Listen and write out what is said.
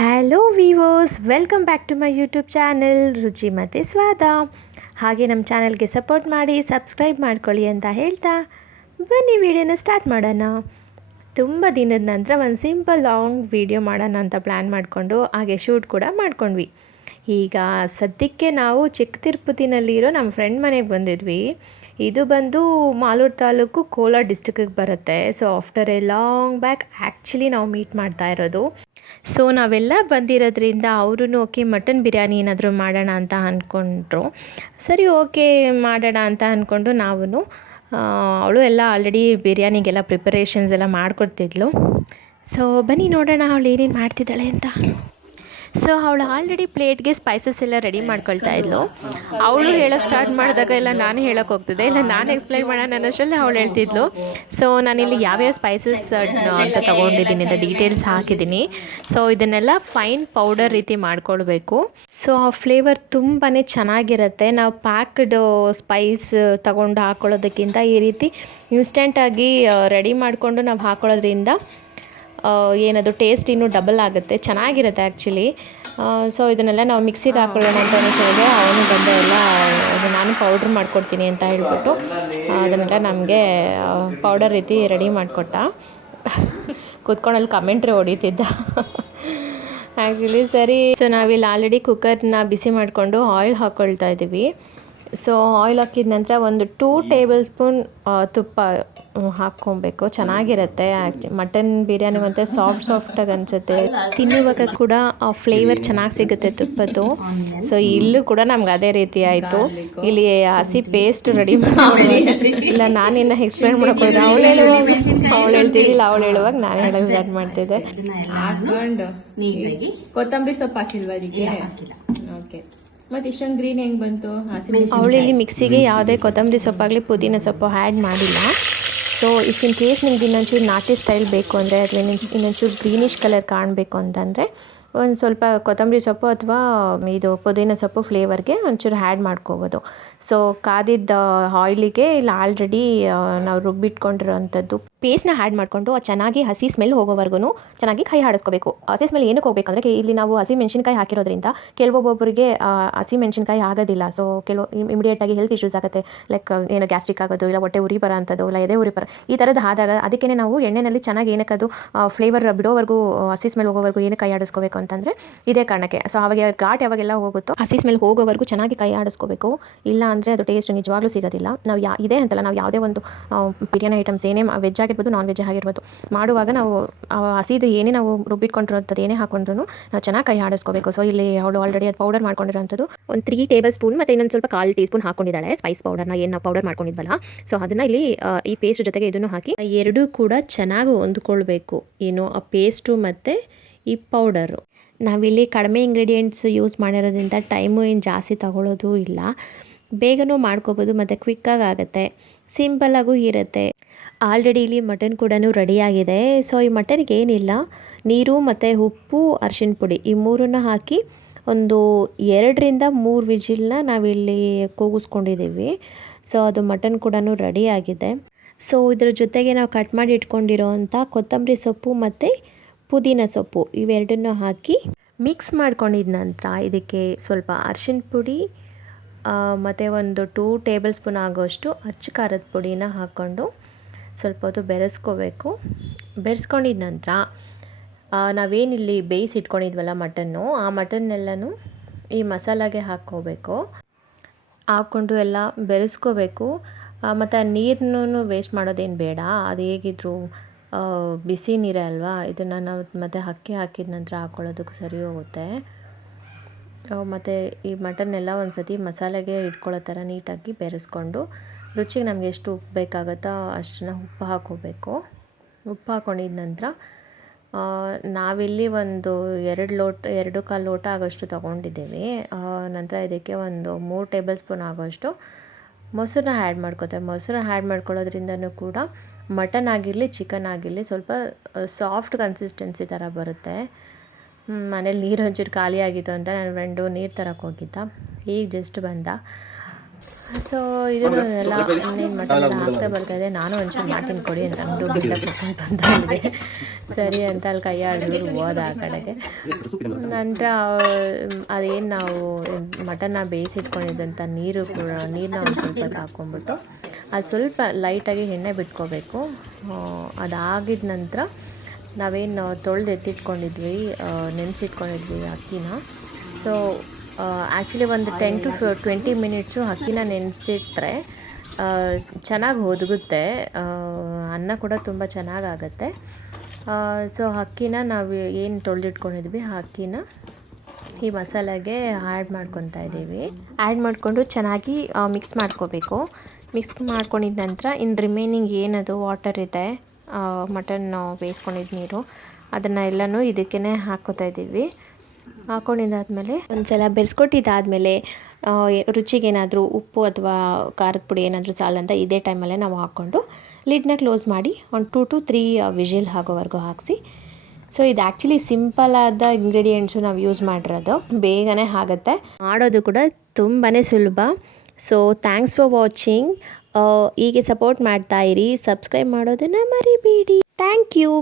Hello viewers, welcome back to my YouTube channel ರುಚಿ ಮತ್ತು ಸ್ವಾದ. ಹಾಗೆ ನಮ್ಮ ಚಾನಲ್ಗೆ ಸಪೋರ್ಟ್ ಮಾಡಿ ಸಬ್ಸ್ಕ್ರೈಬ್ ಮಾಡ್ಕೊಳ್ಳಿ ಅಂತ ಹೇಳ್ತಾ ಬನ್ನಿ ವಿಡಿಯೋನ ಸ್ಟಾರ್ಟ್ ಮಾಡೋಣ. ತುಂಬ ದಿನದ ನಂತರ ಒಂದು ಸಿಂಪಲ್ ಲಾಂಗ್ ವಿಡಿಯೋ ಮಾಡೋಣ ಅಂತ ಪ್ಲ್ಯಾನ್ ಮಾಡಿಕೊಂಡು ಹಾಗೆ ಶೂಟ್ ಕೂಡ ಮಾಡ್ಕೊಂಡ್ವಿ. ಈಗ ಸದ್ಯಕ್ಕೆ ನಾವು ಚಿಕ್ಕ ತಿರುಪತಿನಲ್ಲಿರೋ ನಮ್ಮ ಫ್ರೆಂಡ್ ಮನೆಗೆ ಬಂದಿದ್ವಿ. ಇದು ಬಂದು ಮಾಲೂರು ತಾಲೂಕು ಕೋಲಾರ ಡಿಸ್ಟಿಕ್ಕಿಗೆ ಬರುತ್ತೆ. So after A long back actually ನಾವು ಮೀಟ್ ಮಾಡ್ತಾ ಇರೋದು. ಸೊ ನಾವೆಲ್ಲ ಬಂದಿರೋದ್ರಿಂದ ಅವರೂ ಓಕೆ ಮಟನ್ ಬಿರಿಯಾನಿ ಏನಾದರೂ ಮಾಡೋಣ ಅಂತ ಅಂದ್ಕೊಂಡ್ರು. ಸರಿ ಓಕೆ ಮಾಡೋಣ ಅಂತ ಅಂದ್ಕೊಂಡು ನಾವು ಅವಳು ಎಲ್ಲ ಆಲ್ರೆಡಿ ಬಿರಿಯಾನಿಗೆಲ್ಲ ಪ್ರಿಪರೇಷನ್ಸ್ ಎಲ್ಲ ಮಾಡಿಕೊಡ್ತಿದ್ಲು. ಸೊ ಬನ್ನಿ ನೋಡೋಣ ಅವಳು ಏನೇನು ಮಾಡ್ತಿದ್ದಾಳೆ ಅಂತ. ಸೊ ಅವಳು ಆಲ್ರೆಡಿ ಪ್ಲೇಟ್ಗೆ ಸ್ಪೈಸಸ್ ಎಲ್ಲ ರೆಡಿ ಮಾಡ್ಕೊಳ್ತಾ ಇದ್ಲು. ಅವಳು ಹೇಳೋಕ್ಕೆ ಸ್ಟಾರ್ಟ್ ಮಾಡಿದಾಗ ಎಲ್ಲ ನಾನು ಹೇಳೋಕ್ಕೆ ಹೋಗ್ತಿದ್ದೆ, ಇಲ್ಲ ನಾನು ಎಕ್ಸ್ಪ್ಲೈನ್ ಮಾಡೋಣ ಅನ್ನೋಷ್ಟರಲ್ಲಿ ಅವಳು ಹೇಳ್ತಿದ್ಲು. ಸೊ ನಾನಿಲ್ಲಿ ಯಾವ್ಯಾವ ಸ್ಪೈಸಸ್ ಅಂತ ತೊಗೊಂಡಿದ್ದೀನಿ ಅಂತ ಡೀಟೇಲ್ಸ್ ಹಾಕಿದ್ದೀನಿ. ಸೊ ಇದನ್ನೆಲ್ಲ ಫೈನ್ ಪೌಡರ್ ರೀತಿ ಮಾಡ್ಕೊಳ್ಬೇಕು. ಸೊ ಆ ಫ್ಲೇವರ್ ತುಂಬಾ ಚೆನ್ನಾಗಿರುತ್ತೆ. ನಾವು ಪ್ಯಾಕ್ಡ್ ಸ್ಪೈಸ್ ತಗೊಂಡು ಹಾಕ್ಕೊಳ್ಳೋದಕ್ಕಿಂತ ಈ ರೀತಿ ಇನ್ಸ್ಟೆಂಟಾಗಿ ರೆಡಿ ಮಾಡಿಕೊಂಡು ನಾವು ಹಾಕ್ಕೊಳ್ಳೋದ್ರಿಂದ ಏನದು ಟೇಸ್ಟ್ ಇನ್ನೂ ಡಬಲ್ ಆಗುತ್ತೆ, ಚೆನ್ನಾಗಿರುತ್ತೆ ಆ್ಯಕ್ಚುಲಿ. ಸೊ ಇದನ್ನೆಲ್ಲ ನಾವು ಮಿಕ್ಸಿಗೆ ಹಾಕ್ಕೊಳ್ಳೋಣ ಅಂತ ಹೇಳಿದೆ. ಅವನು ಬಂದ ಎಲ್ಲ ನಾನು ಪೌಡ್ರ್ ಮಾಡಿಕೊಡ್ತೀನಿ ಅಂತ ಹೇಳ್ಬಿಟ್ಟು ಅದನ್ನೆಲ್ಲ ನಮಗೆ ಪೌಡರ್ ರೀತಿ ರೆಡಿ ಮಾಡಿಕೊಟ್ಟ. ಕೂತ್ಕೊಂಡಲ್ಲಿ ಕಮೆಂಟ್ರಿ ಹೊಡಿತಿದ್ದ ಆ್ಯಕ್ಚುಲಿ. ಸರಿ, ಸೊ ನಾವಿಲ್ಲಿ ಆಲ್ರೆಡಿ ಕುಕ್ಕರ್ನ ಬಿಸಿ ಮಾಡಿಕೊಂಡು ಆಯಿಲ್ ಹಾಕ್ಕೊಳ್ತಾ ಇದ್ದೀವಿ. ಸೊ ಆಯಿಲ್ ಹಾಕಿದ ನಂತರ ಒಂದು 2 ಟೇಬಲ್ ಸ್ಪೂನ್ ತುಪ್ಪ ಹಾಕ್ಕೊಬೇಕು, ಚೆನ್ನಾಗಿರುತ್ತೆ. ಮಟನ್ ಬಿರಿಯಾನಿ ಮತ್ತು ಸಾಫ್ಟಾಗಿ ಅನಿಸುತ್ತೆ, ತಿನ್ನುವಾಗ ಕೂಡ ಆ ಫ್ಲೇವರ್ ಚೆನ್ನಾಗಿ ಸಿಗುತ್ತೆ ತುಪ್ಪದ್ದು. ಸೊ ಇಲ್ಲೂ ಕೂಡ ನಮ್ಗೆ ಅದೇ ರೀತಿ ಆಯಿತು. ಇಲ್ಲಿ ಹಸಿ ಪೇಸ್ಟ್ ರೆಡಿ ಮಾಡಿ, ಇಲ್ಲ ನಾನಿನ್ನು ಎಕ್ಸ್ಪ್ಲೇನ್ ಮಾಡೋಕ್ಕೋದ್ರೆ ಅವಳು ಹೇಳ್ತಿದ್ದಿಲ್ಲ, ಅವಳು ಹೇಳುವಾಗ ನಾನು ಹೇಳೋಕ್ಕೆ ಸ್ಟಾರ್ಟ್ ಮಾಡ್ತಿದ್ದೆ. ಹಾಕೊಂಡು ಕೊತ್ತಂಬರಿ ಸೊಪ್ಪು ಹಾಕಿಲ್ವಾ ಅದಕ್ಕೆ? ಓಕೆ, ಮತ್ತು ಇಷ್ಟೊಂದು ಗ್ರೀನ್ ಹೆಂಗೆ ಬಂತು? ಅವಳು ಇಲ್ಲಿ ಮಿಕ್ಸಿಗೆ ಯಾವುದೇ ಕೊತ್ತಂಬರಿ ಸೊಪ್ಪಾಗಲಿ ಪುದೀನ ಸೊಪ್ಪು ಆ್ಯಡ್ ಮಾಡಿಲ್ಲ. ಸೊ ಇಫ್ ಇನ್ ಕೇಸ್ ನಿಮ್ಗೆ ಇನ್ನೊಂಚೂರು ನಾಟಿ ಸ್ಟೈಲ್ ಬೇಕು ಅಂದರೆ, ಅಥವಾ ಇನ್ನೊಂಚೂರು ಗ್ರೀನಿಶ್ ಕಲರ್ ಕಾಣಬೇಕು ಅಂತಂದರೆ ಒಂದು ಸ್ವಲ್ಪ ಕೊತ್ತಂಬರಿ ಸೊಪ್ಪು ಅಥವಾ ಇದು ಪುದೀನ ಸೊಪ್ಪು ಫ್ಲೇವರ್ಗೆ ಒಂಚೂರು ಆ್ಯಡ್ ಮಾಡ್ಕೋಬೋದು. ಸೊ ಕಾದಿದ್ದ ಆಯಿಲಿಗೆ ಇಲ್ಲಿ ಆಲ್ರೆಡಿ ನಾವು ರುಬ್ಬಿಟ್ಕೊಂಡಿರೋವಂಥದ್ದು ಪೇಸ್ಟ್ನ ಆ್ಯಡ್ ಮಾಡಿಕೊಂಡು ಚೆನ್ನಾಗಿ ಹಸಿ ಸ್ಮೆಲ್ ಹೋಗೋವರೆಗೂ ಚೆನ್ನಾಗಿ ಕೈ ಆಡಿಸ್ಕೋಬೇಕು. ಹಸಿ ಸ್ಮೆಲ್ ಏನಕ್ಕೆ ಹೋಗಬೇಕಂದ್ರೆ, ಇಲ್ಲಿ ನಾವು ಹಸಿ ಮೆಣಸಿನ್ಕಾಯಿ ಹಾಕಿರೋದ್ರಿಂದ ಕೆಲವೊಬ್ಬೊಬ್ಬರಿಗೆ ಹಸಿ ಮೆಣಸಿನ್ಕಾಯಿ ಆಗೋದಿಲ್ಲ. ಸೊ ಇಮಿಡಿಯೇಟಾಗಿ ಹೆಲ್ತ್ ಇಶ್ಯೂಸ್ ಆಗುತ್ತೆ, ಲೈಕ್ ಏನೋ ಗ್ಯಾಸ್ಟ್ರಿಕ್ ಆಗೋದು, ಇಲ್ಲ ಹೊಟ್ಟೆ ಉರಿ ಬರೋ ಅಂಥದ್ದು, ಇಲ್ಲ ಎದೆ ಉರಿ ಈ ಥರದ್ದು ಆದಾಗ ಅದಕ್ಕೇ ನಾವು ಎಣ್ಣೆಯಲ್ಲಿ ಚೆನ್ನಾಗಿ ಏನಕ್ಕೆ ಅದು ಫ್ಲೇವರ್ ಬಿಡೋವರೆಗೂ, ಹಸಿ ಸ್ಮೆಲ್ ಹೋಗೋವರೆಗೂ ಏನಕ್ಕೆ ಕೈ ಆಡಿಸ್ಕೋಬೇಕು ಅಂತಂದರೆ ಇದೇ ಕಾರಣಕ್ಕೆ. ಸೊ ಅವಾಗ ಘಾಟ್ ಯಾವಾಗೆಲ್ಲ ಹೋಗುತ್ತೋ ಹಸಿ ಸ್ಮೆಲ್ ಹೋಗೋವರೆಗೂ ಚೆನ್ನಾಗಿ ಕೈ ಆಡಿಸ್ಕೋಬೇಕು. ಇಲ್ಲ ಅಂದರೆ ಅದು ಟೇಸ್ಟ್ ನಿಜವಾಗ್ಲೂ ಸಿಗೋದಿಲ್ಲ. ನಾವು ಇದೇ ಅಂತಲ್ಲ, ನಾವು ಯಾವುದೇ ಒಂದು ಬಿರಿಯಾನಿ ಐಟಮ್ಸ್ ಏನೇ ವೆಜ್ ಆಗಿರ್ಬೋದು ನಾನ್ ವೆಜ್ ಆಗಿರ್ಬೋದು ಮಾಡುವಾಗ ನಾವು ಹಸಿದು ಏನೇ ನಾವು ರುಬ್ಬಿಟ್ಕೊಂಡಿರೋಂಥದ್ದು ಏನೇ ಹಾಕೊಂಡ್ರು ನಾವು ಚೆನ್ನಾಗಿ ಕೈ ಆಡಿಸ್ಕೋಬೇಕು. ಸೊ ಇಲ್ಲಿ ಅವಳು ಆಲ್ರೆಡಿ ಅದು ಪೌಡರ್ ಮಾಡ್ಕೊಂಡಿರೋಂಥದ್ದು ಒಂದು 3 ಟೇಬಲ್ ಸ್ಪೂನ್ ಮತ್ತು ಇನ್ನೊಂದು ಸ್ವಲ್ಪ 1/4 ಟೀ ಸ್ಪೂನ್ ಹಾಕೊಂಡಿದ್ದಾಳೆ ಸ್ಪೈಸ್ ಪೌಡರ್ನ, ಏನು ನಾವು ಪೌಡರ್ ಮಾಡ್ಕೊಂಡಿದ್ವಲ್ಲ. ಸೊ ಅದನ್ನು ಇಲ್ಲಿ ಈ ಪೇಸ್ಟ್ ಜೊತೆಗೆ ಇದನ್ನು ಹಾಕಿ ಎರಡೂ ಕೂಡ ಚೆನ್ನಾಗಿ ಹೊಂದ್ಕೊಳ್ಬೇಕು, ಏನು ಆ ಪೇಸ್ಟು ಮತ್ತು ಈ ಪೌಡರು. ನಾವಿಲ್ಲಿ ಕಡಿಮೆ ಇಂಗ್ರೀಡಿಯೆಂಟ್ಸ್ ಯೂಸ್ ಮಾಡಿರೋದ್ರಿಂದ ಟೈಮು ಏನು ಜಾಸ್ತಿ ತಗೊಳ್ಳೋದು ಇಲ್ಲ, ಬೇಗನೂ ಮಾಡ್ಕೋಬೋದು ಮತ್ತು ಕ್ವಿಕ್ಕಾಗಿ ಆಗುತ್ತೆ, ಸಿಂಪಲ್ಲಾಗೂ ಇರುತ್ತೆ. ಆಲ್ರೆಡಿ ಇಲ್ಲಿ ಮಟನ್ ಕೂಡ ರೆಡಿಯಾಗಿದೆ. ಸೊ ಈ ಮಟನ್ಗೆ ಏನಿಲ್ಲ, ನೀರು ಮತ್ತು ಉಪ್ಪು, ಅರಿಶಿಣ ಪುಡಿ ಈ ಮೂರನ್ನು ಹಾಕಿ ಒಂದು 2 ರಿಂದ 3 ವಿಜಿಲ್ನ ನಾವಿಲ್ಲಿ ಕೂಗಿಸ್ಕೊಂಡಿದ್ದೀವಿ. ಸೊ ಅದು ಮಟನ್ ಕೂಡ ರೆಡಿಯಾಗಿದೆ. ಸೊ ಇದ್ರ ಜೊತೆಗೆ ನಾವು ಕಟ್ ಮಾಡಿ ಇಟ್ಕೊಂಡಿರೋ ಅಂಥ ಕೊತ್ತಂಬರಿ ಸೊಪ್ಪು ಮತ್ತು ಪುದೀನ ಸೊಪ್ಪು ಇವೆರಡನ್ನು ಹಾಕಿ ಮಿಕ್ಸ್ ಮಾಡ್ಕೊಂಡಿದ ನಂತರ ಇದಕ್ಕೆ ಸ್ವಲ್ಪ ಅರಿಶಿಣ ಪುಡಿ ಮತ್ತು ಒಂದು 2 ಟೇಬಲ್ ಸ್ಪೂನ್ ಆಗೋಷ್ಟು ಅಚ್ಚ ಖಾರದ ಪುಡಿನ ಹಾಕ್ಕೊಂಡು ಸ್ವಲ್ಪ ಹೊತ್ತು ಬೆರೆಸ್ಕೋಬೇಕು. ಬೆರೆಸ್ಕೊಂಡಿದ ನಂತರ ನಾವೇನಿಲ್ಲಿ ಬೇಯಿಸಿಟ್ಕೊಂಡಿದ್ವಲ್ಲ ಮಟನ್ನು, ಆ ಮಟನ್ನೆಲ್ಲನೂ ಈ ಮಸಾಲಾಗೆ ಹಾಕ್ಕೋಬೇಕು. ಹಾಕ್ಕೊಂಡು ಎಲ್ಲ ಬೆರೆಸ್ಕೋಬೇಕು. ಮತ್ತು ಆ ನೀರನ್ನು ವೇಸ್ಟ್ ಮಾಡೋದೇನು ಬೇಡ, ಅದು ಹೇಗಿದ್ರು ಬಿಸಿ ನೀರೇ ಅಲ್ವಾ, ಇದನ್ನು ನಾವು ಮತ್ತೆ ಅಕ್ಕಿ ಹಾಕಿದ ನಂತರ ಹಾಕ್ಕೊಳ್ಳೋದಕ್ಕೆ ಸರಿ ಹೋಗುತ್ತೆ. ಮತ್ತು ಈ ಮಟನ್ನೆಲ್ಲ ಒಂದು ಸತಿ ಮಸಾಲೆಗೆ ಇಟ್ಕೊಳ್ಳೋ ಥರ ನೀಟಾಗಿ ಬೆರೆಸ್ಕೊಂಡು ರುಚಿಗೆ ನಮಗೆ ಎಷ್ಟು ಉಪ್ಪು ಬೇಕಾಗುತ್ತೋ ಅಷ್ಟನ್ನು ಉಪ್ಪು ಹಾಕ್ಕೋಬೇಕು. ಉಪ್ಪು ಹಾಕ್ಕೊಂಡಿದ ನಂತರ ನಾವಿಲ್ಲಿ ಒಂದು 2.25 ಲೋಟ ಆಗೋಷ್ಟು ತೊಗೊಂಡಿದ್ದೀವಿ. ನಂತರ ಇದಕ್ಕೆ ಒಂದು 3 ಟೇಬಲ್ ಸ್ಪೂನ್ ಆಗೋಷ್ಟು ಮೊಸರನ್ನ ಆ್ಯಡ್ ಮಾಡ್ಕೋತೇವೆ. ಮೊಸರು ಆ್ಯಡ್ ಮಾಡ್ಕೊಳ್ಳೋದ್ರಿಂದನೂ ಕೂಡ ಮಟನ್ ಆಗಿರಲಿ ಚಿಕನ್ ಆಗಿರಲಿ ಸ್ವಲ್ಪ ಸಾಫ್ಟ್ ಕನ್ಸಿಸ್ಟೆನ್ಸಿ ಥರ ಬರುತ್ತೆ. ಮನೇಲಿ ನೀರು ಒಂಚೂರು ಖಾಲಿ ಆಗಿತ್ತು ಅಂತ ನನ್ನ ಫ್ರೆಂಡು ನೀರು ತರಕ್ಕೆ ಹೋಗಿದ್ದ, ಈಗ ಜಸ್ಟ್ ಬಂದ. ಸೊ ಇದನ್ನೆಲ್ಲ ಇನ್ನೇನು ಮಟನ್ ಹಾಕ್ತಾ ಬರ್ತಾಯಿದೆ. ನಾನು ಒಂಚೂರು ಮಾಡ್ತೀನಿ ಕೊಡಿ ಅಂತ ಅಂದು ಬಿಲ್ಡಪ್ ಅಂತ ಹೇಳಿದೆ. ಸರಿ ಅಂತ ಅಲ್ಲಿ ಕೈ ಆಡಿದ್ರು ಹೋದ ಆ ಕಡೆಗೆ. ನಂತರ ಅದೇನು ನಾವು ಮಟನ್ನ ಬೇಯಿಸಿಟ್ಕೊಂಡಿದ್ದಂಥ ನೀರನ್ನ ಒಂದು ಸ್ವಲ್ಪ ಹಾಕ್ಕೊಂಬಿಟ್ಟು ಅದು ಸ್ವಲ್ಪ ಲೈಟಾಗಿ ಎಣ್ಣೆ ಬಿಟ್ಕೋಬೇಕು. ಅದಾಗಿದ ನಂತರ ನಾವೇನು ತೊಳೆದು ಎತ್ತಿಟ್ಕೊಂಡಿದ್ವಿ, ನೆನೆಸಿಟ್ಕೊಂಡಿದ್ವಿ ಅಕ್ಕಿನ. ಸೊ ಆ್ಯಕ್ಚುಲಿ ಒಂದು 10 to 20 ಮಿನಿಟ್ಸು ಅಕ್ಕಿನ ನೆನೆಸಿಟ್ರೆ ಚೆನ್ನಾಗಿ ಒದಗುತ್ತೆ, ಅನ್ನ ಕೂಡ ತುಂಬ ಚೆನ್ನಾಗಾಗತ್ತೆ. ಸೊ ಅಕ್ಕಿನ ನಾವು ಏನು ತೊಳೆದಿಟ್ಕೊಂಡಿದ್ವಿ ಆ ಅಕ್ಕಿನ ಈ ಮಸಾಲೆಗೆ ಆ್ಯಡ್ ಮಾಡ್ಕೊತಾ ಇದ್ದೀವಿ. ಆ್ಯಡ್ ಮಾಡಿಕೊಂಡು ಚೆನ್ನಾಗಿ ಮಿಕ್ಸ್ ಮಾಡ್ಕೋಬೇಕು. ಮಿಕ್ಸ್ ಮಾಡ್ಕೊಂಡಿದ್ದ ನಂತರ ಇನ್ನು ರಿಮೈನಿಂಗ್ ಏನದು ವಾಟರ್ ಇದೆ, ಮಟನ್ ಬೇಯಿಸ್ಕೊಂಡಿದ್ದ ನೀರು, ಅದನ್ನು ಎಲ್ಲನೂ ಇದಕ್ಕೇ ಹಾಕ್ಕೋತಾ ಇದ್ದೀವಿ. ಹಾಕ್ಕೊಂಡಿದ್ದಾದಮೇಲೆ ಒಂದು ಸಲ ಬೆರೆಸ್ಕೊಟ್ಟಿದ್ದಾದಮೇಲೆ ರುಚಿಗೇನಾದರೂ ಉಪ್ಪು ಅಥವಾ ಖಾರದ ಪುಡಿ ಏನಾದರೂ ಸಾಲಂತ ಇದೇ ಟೈಮಲ್ಲೇ ನಾವು ಹಾಕ್ಕೊಂಡು ಲಿಡ್ನ ಕ್ಲೋಸ್ ಮಾಡಿ ಒಂದು 2 to 3 ವಿಷಿಲ್ ಆಗೋವರೆಗೂ ಹಾಕಿಸಿ. ಸೊ ಇದು ಆ್ಯಕ್ಚುಲಿ ಸಿಂಪಲ್ಲಾದ ಇಂಗ್ರೀಡಿಯೆಂಟ್ಸು ನಾವು ಯೂಸ್ ಮಾಡಿರೋದು, ಬೇಗನೆ ಆಗುತ್ತೆ, ಮಾಡೋದು ಕೂಡ ತುಂಬಾ ಸುಲಭ. So thanks for watching. ಹೀಗೆ ಸಪೋರ್ಟ್ ಮಾಡ್ತಾಯಿರಿ, ಸಬ್ಸ್ಕ್ರೈಬ್ ಮಾಡೋದನ್ನು ಮರಿಬೇಡಿ. Thank you.